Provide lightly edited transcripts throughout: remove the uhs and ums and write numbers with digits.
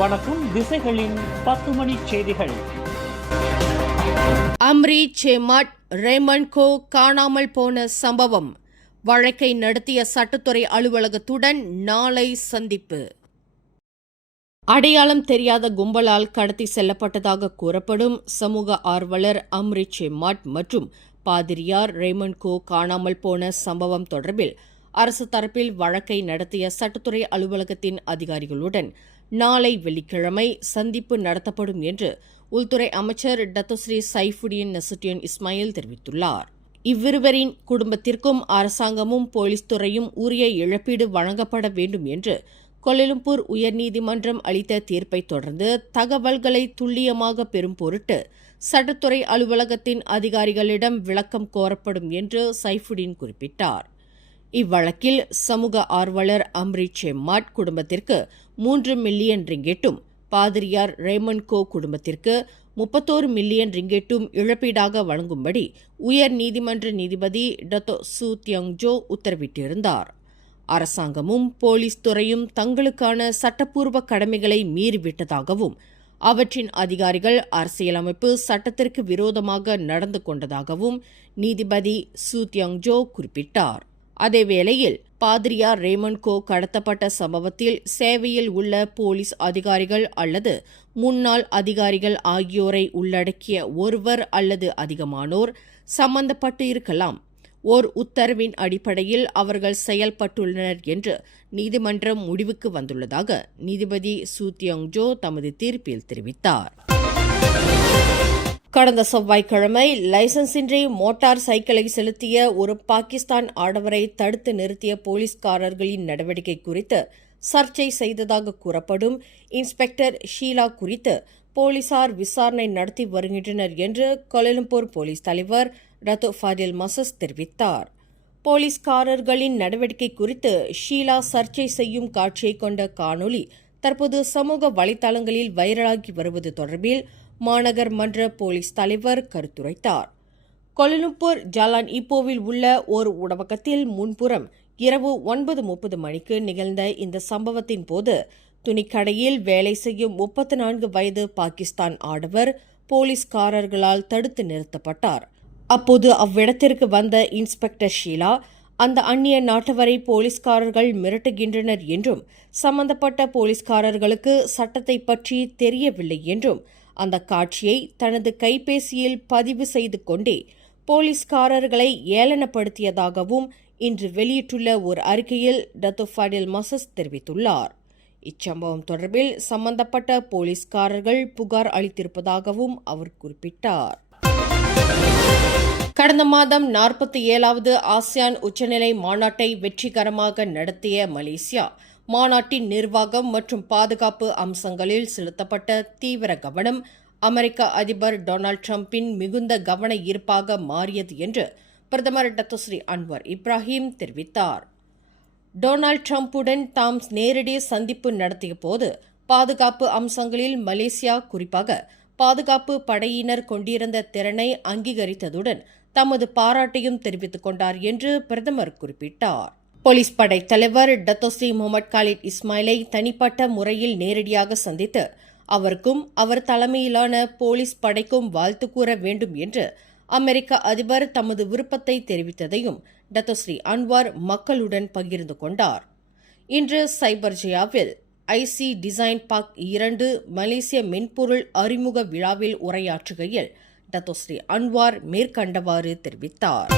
வணக்கம். திசைகளின் 10 மணி செய்திகள். அம்ரி சேமாட் ரேமன்கோ காணாமல் போன சம்பவம். வழக்கை நடத்திய சட்டத்துறை அலுவலகத்துடன் நாளை சந்திப்பு. அடையாளம் தெரியாத கும்பலால் கடத்தி செல்லப்பட்டதாக கூறப்படும் சமூக ஆர்வலர் அம்ரி சேமாட் மற்றும் பாதிரியார் ரேமன்கோ காணாமல் போன சம்பவம் தொடர்பில் அரசு தரப்பில் வழக்கை நடத்திய சட்டத்துறை அலுவலகத்தின் அதிகாரிகளுடன் நாளை வெள்ளிக்கிழமை சந்திப்பு நடத்தப்படும் என்று உள்துறை அமைச்சர் டத்தோஸ்ரீ சைஃபுடின் நசுட்டியன் இஸ்மாயில் தெரிவித்துள்ளார். இவ்விருவரின் குடும்பத்திற்கும் அரசாங்கமும் போலீஸ் துறையும் உரிய இழப்பீடு வழங்கப்பட வேண்டும் என்று கோலாலம்பூர் உயர்நீதிமன்றம் அளித்த தீர்ப்பை தொடர்ந்து தகவல்களை துல்லியமாக பெறும் பொருட்டு சட்டத்துறை அலுவலகத்தின் அதிகாரிகளிடம் விளக்கம் கோரப்படும் என்று சைஃபுடின் குறிப்பிட்டார். இவ்வழக்கில் சமூக ஆர்வலர் அம்ரி சேமாட் குடும்பத்திற்கு 3 மில்லியன் ரிங்கெட்டும் பாதிரியார் ரேமன்கோ குடும்பத்திற்கு 31 மில்லியன் ரிங்கெட்டும் இழப்பீடாக வழங்கும்படி உயர் நீதிமன்ற நீதிபதி டத்தோ சு தியங்ஜோ உத்தரவிட்டிருந்தார். அரசாங்கமும் போலீஸ் துறையும் தங்களுக்கான சட்டப்பூர்வ கடமைகளை மீறிவிட்டதாகவும் அவற்றின் அதிகாரிகள் அரசியலமைப்பு சட்டத்திற்கு விரோதமாக நடந்து கொண்டதாகவும் நீதிபதி சு தியங்ஜோ குறிப்பிட்டார். அதேவேளையில் பாதிரியார் ரேமன்கோ கடத்தப்பட்ட சம்பவத்தில் சேவையில் உள்ள போலீஸ் அதிகாரிகள் அல்லது முன்னாள் அதிகாரிகள் ஆகியோரை உள்ளடக்கிய ஒருவர் அல்லது அதிகமானோர் சம்பந்தப்பட்டு இருக்கலாம். ஓர் உத்தரவின் அடிப்படையில் அவர்கள் செயல்பட்டுள்ளனர் என்று நீதிமன்றம் முடிவுக்கு வந்துள்ளதாக நீதிபதி சு தியங்ஜோ தமது தீர்ப்பில் தெரிவித்தார். கடந்த செவ்வாய்க்கிழமை லைசன்ஸின்றி மோட்டார் சைக்கிளை செலுத்திய ஒரு பாகிஸ்தான் ஆடவரை தடுத்து நிறுத்திய போலீஸ்காரர்களின் நடவடிக்கை குறித்து சர்ச்சை செய்ததாக கூறப்படும் இன்ஸ்பெக்டர் ஷீலா குறித்து போலீசார் விசாரணை நடத்தி வருகின்றனர் என்று கோலாலம்பூர் போலீஸ் தலைவர் ரத்தோ ஃபாதில் மசஸ் தெரிவித்தார். போலீஸ்காரர்களின் நடவடிக்கை குறித்து ஷீலா சர்ச்சை செய்யும் காட்சியை கொண்ட காணொலி தற்போது சமூக வலைதளங்களில் வைரலாகி வருவது தொடர்பில் மாநகர் மன்ற போலீஸ் தலைவர் கருத்துரைத்தார். கோலாலம்பூர் ஜாலான் ஈப்போவில் உள்ள ஒரு உணவகத்தில் முன்புறம் இரவு 9:30 மணிக்கு நிகழ்ந்த இந்த சம்பவத்தின் போது துணிக்கடையில் வேலை செய்யும் 34 வயது பாகிஸ்தான் ஆடவர் போலீஸ்காரர்களால் தடுத்து நிறுத்தப்பட்டார். அப்போது அவ்விடத்திற்கு வந்த இன்ஸ்பெக்டர் ஷீலா அந்த அந்நிய நாட்டவரை போலீஸ்காரர்கள் மிரட்டுகின்றனர் என்றும் சம்பந்தப்பட்ட போலீஸ்காரர்களுக்கு சட்டத்தை பற்றி தெரியவில்லை என்றும் அந்த காட்சியை தனது கைபேசியில் பதிவு செய்து கொண்டே போலீஸ்காரர்களை ஏளனப்படுத்தியதாகவும் இன்று வெளியிட்டுள்ள ஒரு அறிக்கையில் டத்தோ ஃபாதில் மசஸ் தெரிவித்துள்ளார். இச்சம்பவம் தொடர்பில் சம்பந்தப்பட்ட போலீஸ்காரர்கள் புகார் அளித்திருப்பதாகவும் அவர் குறிப்பிட்டார். கடந்த மாதம் 47வது ஆசியான் உச்சநிலை மாநாட்டை வெற்றிகரமாக நடத்திய மலேசியா மாநாட்டின் நிர்வாகம் மற்றும் பாதுகாப்பு அம்சங்களில் செலுத்தப்பட்ட தீவிர கவனம் அமெரிக்க அதிபர் டொனால்டு டிரம்பின் மிகுந்த கவன ஈர்ப்பாக மாறியது என்று பிரதமர் டத்தோஸ்ரீ அன்வர் இப்ராஹிம் தெரிவித்தார். டொனால்டு டிரம்புடன் தாம் நேரடி சந்திப்பு நடத்திய போது பாதுகாப்பு அம்சங்களில் மலேசியா குறிப்பாக பாதுகாப்பு படையினர் கொண்டிருந்த திறனை அங்கீகரித்ததுடன் தமது பாராட்டையும் தெரிவித்துக் கொண்டார் என்று பிரதமர் குறிப்பிட்டார். போலீஸ் படை தலைவர் டத்தோஸ்ரீ முகமது காலித் இஸ்மாயிலை தனிப்பட்ட முறையில் நேரடியாக சந்தித்து அவருக்கும் அவர் தலைமையிலான போலீஸ் படைக்கும் வாழ்த்து கூற வேண்டும் என்று அமெரிக்க அதிபர் தமது விருப்பத்தை தெரிவித்ததையும் டத்தோஸ்ரீ அன்வார் மக்களுடன் பகிர்ந்து கொண்டார். இன்று சைபர்ஜியாவில் ஐசி டிசைன் பார்க் 2 மலேசிய மென்பொருள் அறிமுக விழாவில் உரையாற்றுகையில் டத்தோஸ்ரீ அன்வார் மேற்கண்டவாறு தெரிவித்தார்.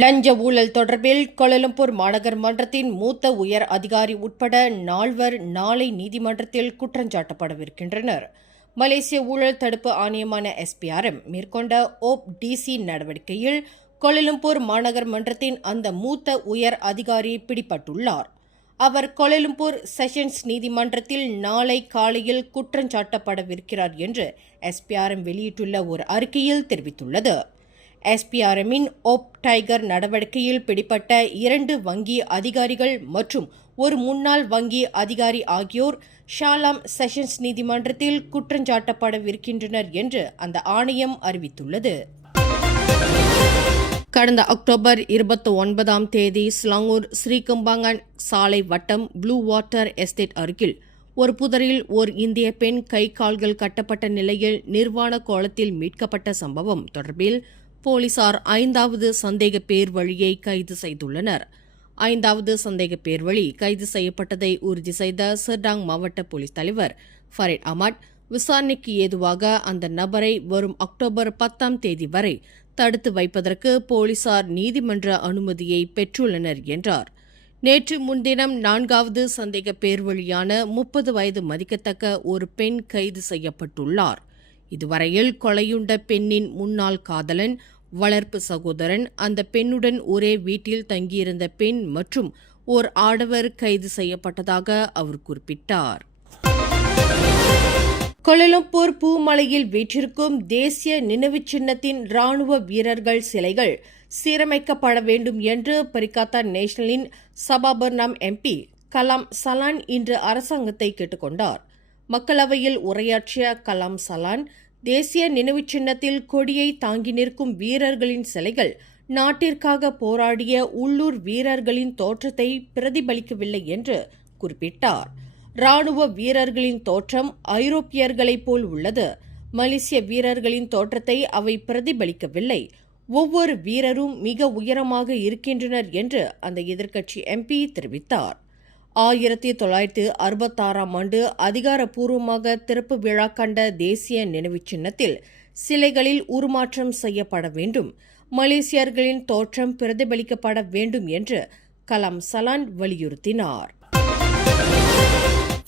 லஞ்ச ஊழல் தொடர்பில் கோலாலம்பூர் மாநகர் மன்றத்தின் மூத்த உயர் அதிகாரி உட்பட 4 நாளை நீதிமன்றத்தில் குற்றஞ்சாட்டப்படவிருக்கின்றனர். மலேசிய ஊழல் தடுப்பு ஆணையமான SPRM மேற்கொண்ட OPDC நடவடிக்கையில் கோலாலம்பூர் மாநகர் மன்றத்தின் அந்த மூத்த உயர் அதிகாரி பிடிபட்டுள்ளார். அவர் கோலாலம்பூர் செஷன்ஸ் நீதிமன்றத்தில் நாளை காலையில் குற்றஞ்சாட்டப்படவிருக்கிறார் என்று SPRM வெளியிட்டுள்ள ஒரு அறிக்கையில் தெரிவித்துள்ளது. SPRM-இன் ஓப் டைகர் நடவடிக்கையில் பிடிப்பட்ட 2 வங்கி அதிகாரிகள் மற்றும் ஒரு முன்னாள் வங்கி அதிகாரி ஆகியோர் ஷாலாம் செஷன்ஸ் நீதிமன்றத்தில் குற்றஞ்சாட்டப்படவிருக்கின்றனர் என்று அந்த ஆணையம் அறிவித்துள்ளது. கடந்த அக்டோபர் 29ஆம் தேதி ஸ்லாங்கூர் ஸ்ரீகம்பாங்கன் சாலை வட்டம் ப்ளூ வாட்டர் எஸ்டேட் அருகில் ஒரு புதரில் ஓர் இந்திய பெண் கை கால்கள் கட்டப்பட்ட நிலையில் நிர்வாண கோலத்தில் மீட்கப்பட்ட சம்பவம் தொடர்பில் போலீசார் 5வது சந்தேக பேர்வழியை கைது செய்துள்ளனர். 5வது சந்தேக பேர்வழி கைது செய்யப்பட்டதை உறுதி செய்த சர்டாங் மாவட்ட போலீஸ் தலைவர் ஃபரீத் அஹ்மத், விசாரணைக்கு ஏதுவாக அந்த நபரை வரும் அக்டோபர் 10ஆம் தேதி வரை தடுத்து வைப்பதற்கு போலீசார் நீதிமன்ற அனுமதியை பெற்றுள்ளனர் என்றார். நேற்று முன்தினம் 4வது சந்தேக பேர்வழியான 30 வயது மதிக்கத்தக்க ஒரு பெண் கைது செய்யப்பட்டுள்ளார். இதுவரையில் கொலையுண்ட பெண்ணின் முன்னாள் காதலன், வளர்ப்பு சகோதரன், அந்த பெண்ணுடன் ஒரே வீட்டில் தங்கியிருந்த பெண் மற்றும் ஓர் ஆடவர் கைது செய்யப்பட்டதாக அவர் குறிப்பிட்டார். கோலாலம்பூர் பூமலையில் வீற்றிருக்கும் தேசிய நினைவுச் சின்னத்தின் ராணுவ வீரர்கள் சிலைகள் சீரமைக்கப்பட வேண்டும் என்று பரிகாத்தா நேஷனலின் சபாபர்நாம் MP கலாம் சலான் இன்று அரசாங்கத்தை கேட்டுக்கொண்டார். மக்களவையில் உரையாற்றிய கலாம் சலான், தேசிய நினைவுச் சின்னத்தில் கொடியை தாங்கி நிற்கும் வீரர்களின் சிலைகள் நாட்டிற்காக போராடிய உள்ளூர் வீரர்களின் தோற்றத்தை பிரதிபலிக்கவில்லை என்று குறிப்பிட்டார். ராணுவ வீரர்களின் தோற்றம் ஐரோப்பியர்களைப் போல் உள்ளது. மலேசிய வீரர்களின் தோற்றத்தை அவை பிரதிபலிக்கவில்லை. ஒவ்வொரு வீரரும் மிக உயரமாக இருக்கின்றனர் என்று அந்த எதிர்க்கட்சி MP தெரிவித்தார். 1966ஆம் ஆண்டு அதிகாரப்பூர்வமாக திறப்பு விழா கண்ட தேசிய நினைவுச் சின்னத்தில் சிலைகளில் உருமாற்றம் செய்யப்பட வேண்டும், மலேசியர்களின் தோற்றம் பிரதிபலிக்கப்பட வேண்டும் என்று கலாம் சலான் வலியுறுத்தினார்.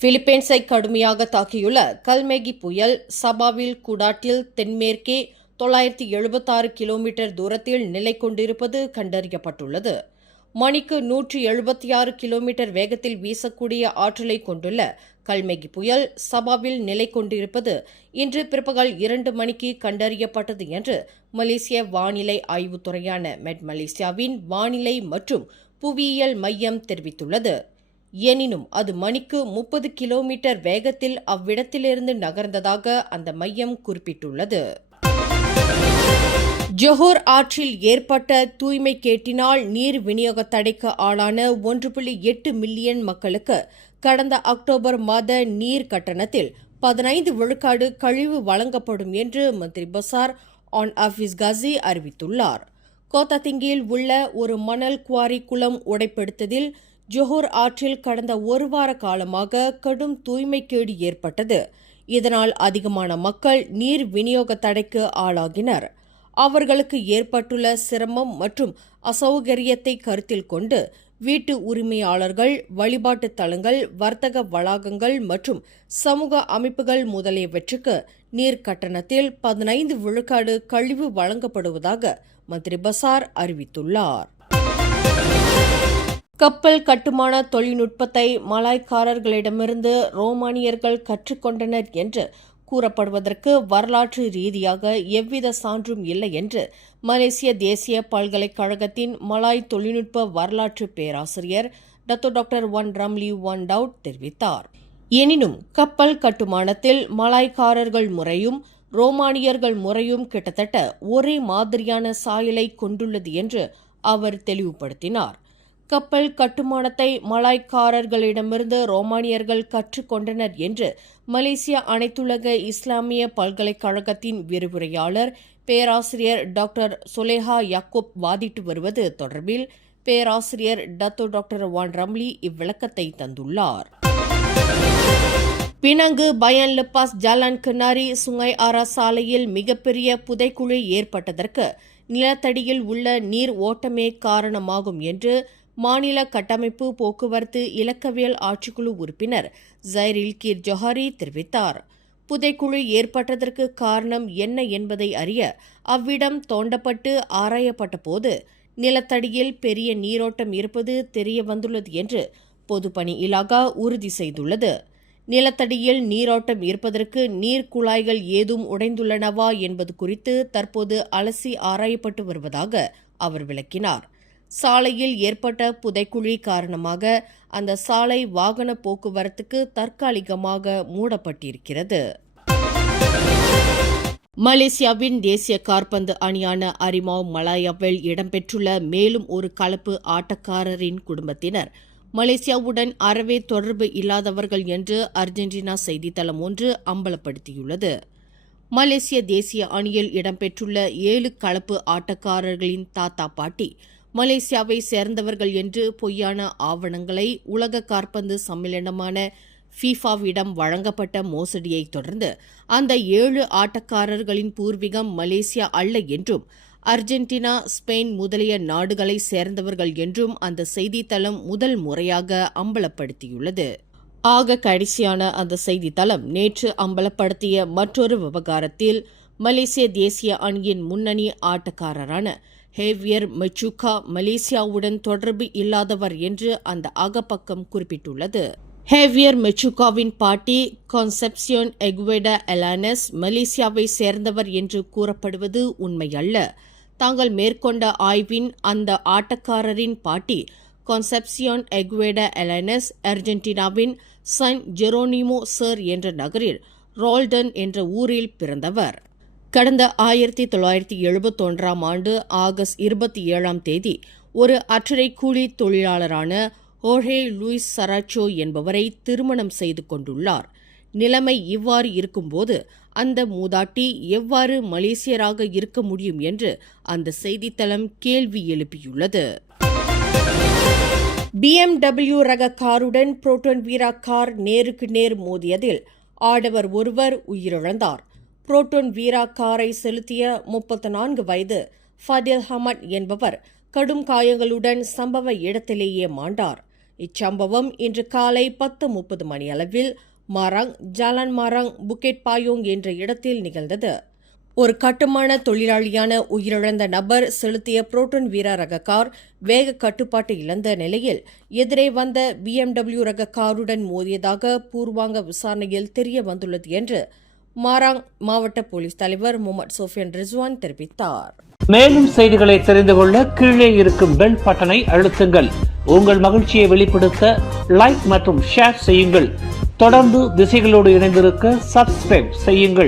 பிலிப்பைன்ஸை கடுமையாக தாக்கியுள்ள கல்மேகி புயல் சபாவில் குடாட்டில் தென்மேற்கே 976 கிலோமீட்டர் தூரத்தில் நிலை கொண்டிருப்பது கண்டறியப்பட்டுள்ளது. மணிக்கு 176 கிலோமீட்டர் வேகத்தில் வீசக்கூடிய ஆற்றலை கொண்டுள்ள கல்மேகி புயல் சபாவில் நிலை கொண்டிருப்பது இன்று பிற்பகல் 2 மணிக்கு கண்டறியப்பட்டது என்று மலேசிய வானிலை ஆய்வுத்துறையான மெட் மலேசியாவின் வானிலை மற்றும் புவியியல் மையம் தெரிவித்துள்ளது. எனினும் அது மணிக்கு 30 கிலோமீட்டர் வேகத்தில் அவ்விடத்திலிருந்து நகர்ந்ததாக அந்த மையம் குறிப்பிட்டுள்ளது. ஜொஹோர் ஆற்றில் ஏற்பட்ட தூய்மை கேட்டினால் நீர் விநியோக தடைக்கு ஆளான 1.8 மில்லியன் மக்களுக்கு கடந்த அக்டோபர் மாத நீர் கட்டணத்தில் 15 விழுக்காடு கழிவு வழங்கப்படும் என்று மந்திரி பசார் ஆன் ஆஃபீஸ் காசி அறிவித்துள்ளார். கோத்தாதிங்கியில் உள்ள ஒரு மணல் குவாரி குளம் உடைப்பெடுத்ததில் ஜொஹோர் ஆற்றில் கடந்த ஒரு வார காலமாக கடும் தூய்மைக்கேடு ஏற்பட்டது. இதனால் அதிகமான மக்கள் நீர் விநியோக தடைக்கு ஆளாகினர். அவர்களுக்கு ஏற்பட்டுள்ள சிரமம் மற்றும் அசௌகரியத்தை கருத்தில் கொண்டு வீட்டு உரிமையாளர்கள், வழிபாட்டு தலங்கள், வர்த்தக வளாகங்கள் மற்றும் சமூக அமைப்புகள் முதலியவற்றுக்கு நீர் கட்டணத்தில் 15 விழுக்காடு கழிவு வழங்கப்படுவதாக மந்திரி பசார் அறிவித்துள்ளார். கப்பல் கட்டுமான தொழில்நுட்பத்தை மலாய்க்காரர்களிடமிருந்து ரோமானியர்கள் கற்றுக்கொண்டனர் என்று கூறப்படுவதற்கு வரலாற்று ரீதியாக எவ்வித சான்றும் இல்லை என்று மலேசிய தேசிய பல்கலைக்கழகத்தின் மலாய் தொழில்நுட்ப வரலாற்று பேராசிரியர் doctor one Ramli one doubt தெரிவித்தார். எனினும் கப்பல் கட்டுமானத்தில் மலாய்க்காரர்கள் முறையும் ரோமானியர்கள் முறையும் கிட்டத்தட்ட ஒரே மாதிரியான சாயலை கொண்டுள்ளது என்று அவர் தெளிவுபடுத்தினார். கப்பல் கட்டுமானத்தை மலாய்க்காரர்களிடமிருந்து ரோமானியர்கள் கற்றுக்கொண்டனர் என்று மலேசிய அனைத்துலக இஸ்லாமிய பல்கலைக்கழகத்தின் விரிவுரையாளர் பேராசிரியர் டாக்டர் சுலேஹா யாக்கூப் வாதிட்டு வருவது தொடர்பில் பேராசிரியர் டாக்டர் ஒன் ரம்லி இவ்விளக்கத்தை தந்துள்ளார். பினாங்கு பயன் லெப்பாஸ் ஜாலான் கினாரி சுங்கை ஆரா சாலையில் மிகப்பெரிய புதைக்குழி ஏற்பட்டதற்கு நிலத்தடியில் உள்ள நீர் ஓட்டமே காரணமாகும் என்று மாநில கட்டமைப்பு போக்குவரத்து இலக்கவியல் ஆட்சிக்குழு உறுப்பினர் ஜைரில் கீர் ஜொஹாரி தெரிவித்தார். புதைக்குழி ஏற்பட்டதற்கு காரணம் என்ன என்பதை அறிய அவ்விடம் தோண்டப்பட்டு ஆராயப்பட்ட போது நிலத்தடியில் பெரிய நீரோட்டம் இருப்பது தெரிய வந்துள்ளது என்று பொதுப்பணி இலாகா உறுதி செய்துள்ளது. நிலத்தடியில் நீரோட்டம் இருப்பதற்கு நீர் குழாய்கள் ஏதும் உடைந்துள்ளனவா என்பது குறித்து தற்போது அலசி ஆராயப்பட்டு வருவதாக அவர் விளக்கினார். சாலையில் ஏற்பட்ட புதைக்குழி காரணமாக அந்த சாலை வாகன போக்குவரத்துக்கு தற்காலிகமாக மூடப்பட்டிருக்கிறது. மலேசியாவின் தேசிய காற்பந்து அணியான அரிமாவ் மலாயாவில் இடம்பெற்றுள்ள மேலும் ஒரு கலப்பு ஆட்டக்காரரின் குடும்பத்தினர் மலேசியாவுடன் அறவே தொடர்பு இல்லாதவர்கள் என்று அர்ஜென்டினா செய்தித்தளம் ஒன்று அம்பலப்படுத்தியுள்ளது. மலேசிய தேசிய அணியில் இடம்பெற்றுள்ள 7 கலப்பு ஆட்டக்காரர்களின் தாத்தா பாட்டி மலேசியாவை சேர்ந்தவர்கள் என்று பொய்யான ஆவணங்களை உலக காற்பந்து சம்மேளனமான ஃபீஃபாவிடம் வழங்கப்பட்ட மோசடியை தொடர்ந்து அந்த 7 ஆட்டக்காரர்களின் பூர்வீகம் மலேசியா அல்ல என்றும் அர்ஜென்டினா, ஸ்பெயின் முதலிய நாடுகளை சேர்ந்தவர்கள் என்றும் அந்த செய்தித்தளம் முதல் முறையாக அம்பலப்படுத்தியுள்ளது. ஆக கடைசியான அந்த செய்தித்தளம் நேற்று அம்பலப்படுத்திய மற்றொரு விவகாரத்தில் மலேசிய தேசிய அணியின் முன்னணி ஆட்டக்காரரான ஹேவியர் மெச்சூகா மலேசியாவுடன் தொடர்பு இல்லாதவர் என்று அந்த அகப்பக்கம் குறிப்பிட்டுள்ளது. ஹேவியர் மெச்சூகாவின் பாட்டி கான்செப்சியோன் எகுவேடா எலானஸ் மலேசியாவை சேர்ந்தவர் என்று கூறப்படுவது உண்மையல்ல. தாங்கள் மேற்கொண்ட ஆய்வின் அந்த ஆட்டக்காரரின் பாட்டி கான்செப்சியோன் எகுவேடா எலானஸ் அர்ஜென்டினாவின் சன் ஜெரோனிமோ சர் என்ற நகரில் ரோல்டன் என்ற ஊரில் பிறந்தவர். கடந்த 1971ஆம் ஆண்டு ஆகஸ்ட் 27ஆம் தேதி ஒரு அற்றரை கூலி தொழிலாளரான ஹோர்ஹே லூயிஸ் சராச்சோ என்பவரை திருமணம் செய்து கொண்டுள்ளார். நிலைமை இவ்வாறு இருக்கும்போது அந்த மூதாட்டி எவ்வாறு மலேசியராக இருக்க முடியும் என்று அந்த செய்தித்தளம் கேள்வி எழுப்பியுள்ளது. BMW ரக காருடன் புரோட்டான் வீரா கார் நேருக்கு நேர் மோதியதில் ஆடவர் ஒருவர் உயிரிழந்தார். புரோட்டான் வீரா காரை செலுத்திய 34 வயது ஃபடில் ஹமட் என்பவர் கடும் காயங்களுடன் சம்பவ இடத்திலேயே மாண்டார். இச்சம்பவம் இன்று காலை 10:30 மணியளவில் மாராங், ஜாலான் மாராங், புக்கெட் பாயோங் என்ற இடத்தில் நிகழ்ந்தது. ஒரு கட்டுமான தொழிலாளியான உயிரிழந்த நபர் செலுத்திய புரோட்டான் வீரா ரக கார் வேக கட்டுப்பாட்டு இழந்த நிலையில் எதிரே வந்த BMW ரக காருடன் மோதியதாக பூர்வாங்க விசாரணையில் தெரிய வந்துள்ளது என்று மாராங் மாவட்ட போலீஸ் தலைவர் முகமது சோஃபியான் ரிஸ்வான் தெரிவித்தார். மேலும் செய்திகளை தெரிந்து கொள்ள கீழே இருக்கும் பெல் பட்டனை அழுத்துங்கள். உங்கள் மகிழ்ச்சியை வெளிப்படுத்த லைக் மற்றும் ஷேர் செய்யுங்கள். தொடர்ந்து திசைகளோடு இணைந்திருக்க சப்ஸ்கிரைப் செய்யுங்கள்.